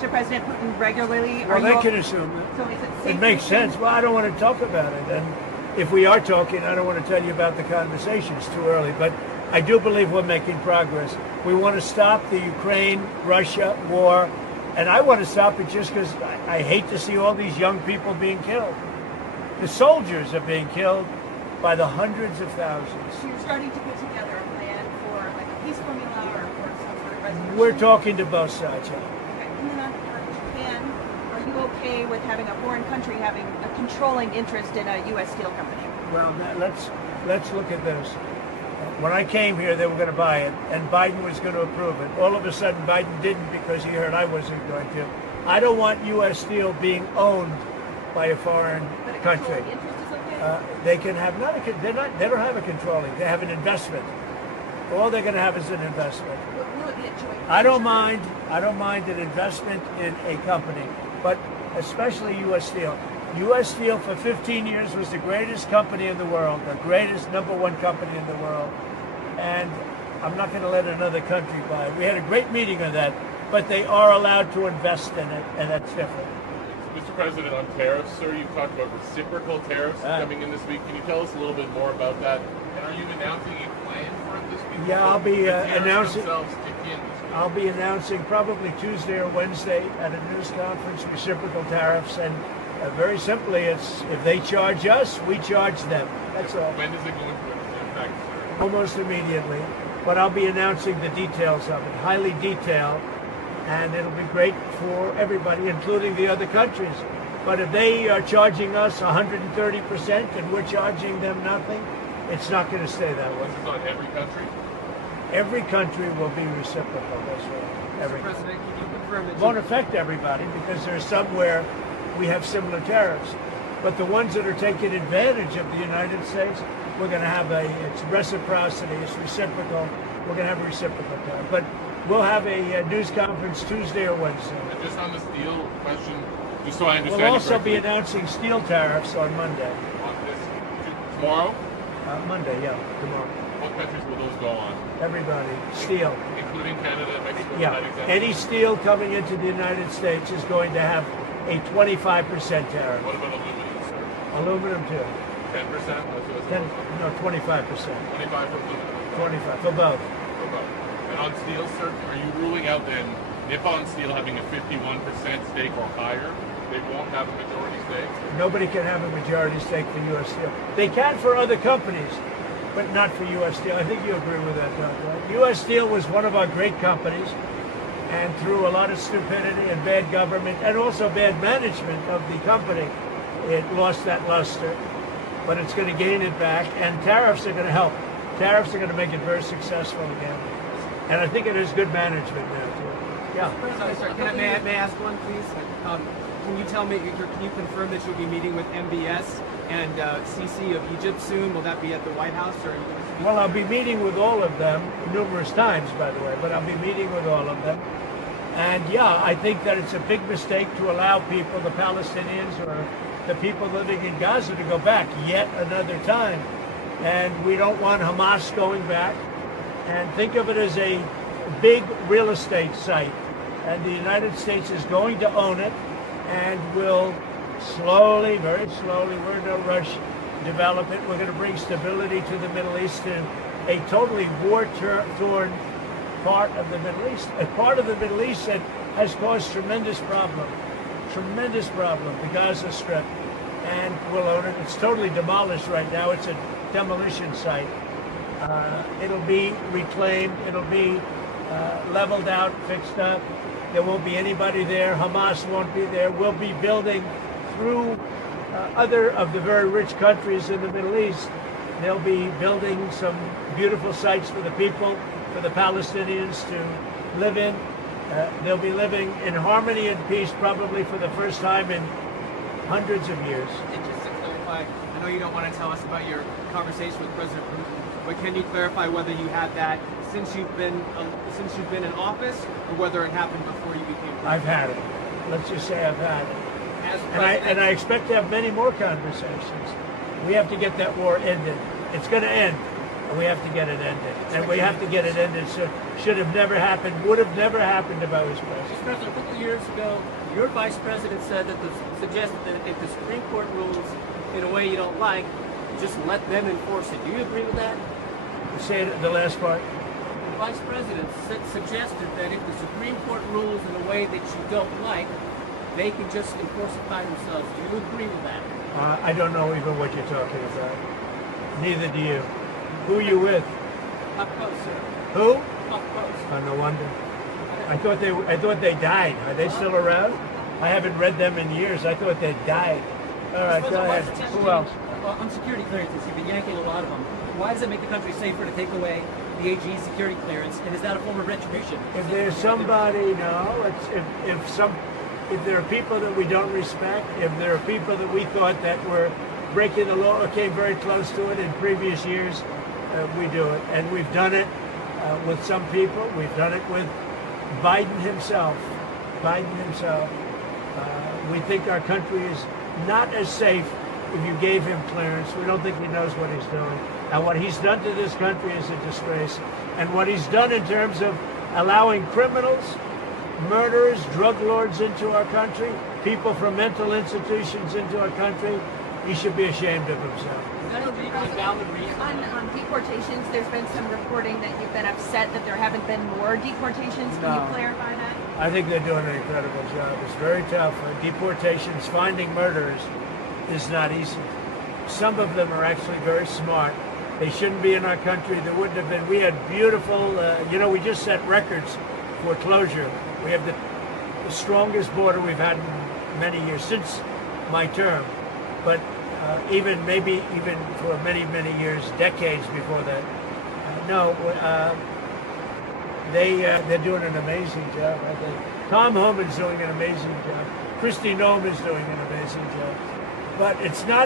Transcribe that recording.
to President Putin regularly? Well, they can assume that. So is it safe? It makes sense. Well, I don't want to talk about it. And if we are talking, I don't want to tell you about the conversation. It's too early. But I do believe we're making progress. We want to stop the Ukraine-Russia war. And I want to stop it just because I hate to see all these young people being killed. The soldiers are being killed by the hundreds of thousands. So you're starting to put together a plan for like a peace formula or for some sort of resolution? We're talking to both sides. Okay. And then on Japan, are you okay with having a foreign country having a controlling interest in a U.S. steel company? Well, let's look at this. When I came here, they were going to buy it, and Biden was going to approve it. All of a sudden, Biden didn't because he heard I wasn't going to. I don't want U.S. steel being owned by a foreign country. Interest is okay? They can have they don't have a controlling. They have an investment. All they're going to have is an investment. Will it be a joint I don't venture? mind. I don't mind an investment in a company, but especially U.S. Steel. U.S. Steel for 15 years was the greatest company in the world, the greatest #1 company in the world, and I'm not going to let another country buy it. We had a great meeting on that, but they are allowed to invest in it, and that's different. Mr. President, on tariffs, sir, you've talked about reciprocal tariffs coming in this week. Can you tell us a little bit more about that? And are you announcing a plan for it this week? Yeah, I'll be announcing. Kick in this week? I'll be announcing probably Tuesday or Wednesday at a news conference reciprocal tariffs, and very simply, it's if they charge us, we charge them. That's all. When does it go into effect, sir? Almost immediately, but I'll be announcing the details of it, highly detailed, and it'll be great for everybody, including the other countries. But if they are charging us 130% and we're charging them nothing, it's not going to stay that way. This is on every country? Every country will be reciprocal, that's right. Every. Mr. President, can you confirm that It won't affect everybody because there's somewhere we have similar tariffs. But the ones that are taking advantage of the United States, we're going to have it's reciprocity, it's reciprocal. We're going to have a reciprocal tariff. But we'll have a news conference Tuesday or Wednesday. And just on the steel question, just so I understand We'll also correctly, be announcing steel tariffs on Monday. on this tomorrow, Monday, yeah, tomorrow. what countries will those go on? Everybody, steel. Including Canada, Mexico, Yeah, United States? any steel coming into the United States is going to have a 25% tariff. What about aluminum, sir? Aluminum too. 10%? That's what it's 10, about. no, 25%. 25 for aluminum. 25 for both. Okay. And on steel, sir, are you ruling out then Nippon Steel having a 51% stake or higher? They won't have a majority stake? Nobody can have a majority stake for U.S. Steel. They can for other companies, but not for U.S. Steel. I think you agree with that, Doug, right? U.S. Steel was one of our great companies, and through a lot of stupidity and bad government and also bad management of the company, it lost that luster. But it's going to gain it back, and tariffs are going to help. Tariffs are going to make it very successful again. And I think it is good management now, too. Yeah. Sorry, may I ask one, please? Can you tell me, can you confirm that you'll be meeting with MBS and CC of Egypt soon? Will that be at the White House? Or are you going to speak? Well, I'll be meeting with all of them numerous times, by the way, but I'll be meeting with all of them. And yeah, I think that it's a big mistake to allow people, the Palestinians or the people living in Gaza, to go back yet another time. And we don't want Hamas going back. And think of it as a big real estate site. And the United States is going to own it and will slowly, very slowly, we're in no rush, develop it. We're going to bring stability to the Middle East in a totally war-torn part of the Middle East. A part of the Middle East that has caused tremendous problem, the Gaza Strip. And we'll own it. It's totally demolished right now. It's a demolition site. It'll be reclaimed. It'll be leveled out, fixed up. There won't be anybody there. Hamas won't be there. We'll be building through other of the very rich countries in the Middle East. They'll be building some beautiful sites for the people, for the Palestinians to live in. They'll be living in harmony and peace probably for the first time in hundreds of years. And just to clarify, I know you don't want to tell us about your conversation with President Putin, but can you clarify whether you had that since you've been in office, or whether it happened before you became president? I've had it. Let's just say I've had it. As And I expect to have many more conversations. We have to get that war ended. It's going to end. And we have to get it ended. And we have to get it ended. So should have never happened, would have never happened if I was president. Mr. President, a couple of years ago, your vice president said that suggested that if the Supreme Court rules in a way you don't like, just let them enforce it. Do you agree with that? Say it, the last part. The vice president suggested that if the Supreme Court rules in a way that you don't like, they can just enforce it by themselves. Do you agree with that? I don't know even what you're talking about. Neither do you. Who are you with? Up close, sir. Who? Up close. Oh, no wonder. I thought they died. Are they still around? I haven't read them in years. I thought they died. All right, go ahead. Who else? On security clearances, you've been yanking a lot of them. Why does it make the country safer to take away the AG's security clearance? And is that a form of retribution? If there's somebody, no. If there are people that we don't respect, if there are people that we thought that were breaking the law or came very close to it in previous years, we do it. And we've done it with some people. We've done it with Biden himself. We think our country is not as safe if you gave him clearance. We don't think he knows what he's doing. And what he's done to this country is a disgrace. And what he's done in terms of allowing criminals, murderers, drug lords into our country, people from mental institutions into our country, he should be ashamed of himself. Is that a valid reason? On deportations, there's been some reporting that you've been upset that there haven't been more deportations. Can No. you clarify that? I think they're doing an incredible job. It's very tough. Deportations, finding murderers is not easy. Some of them are actually very smart. They shouldn't be in our country. There wouldn't have been. We had beautiful, we just set records for closure. We have the strongest border we've had in many years since my term. But even for many, many years, decades before that. They're doing an amazing job. I think Tom Homan's doing an amazing job. Kristi Noem's doing an amazing job. But it's not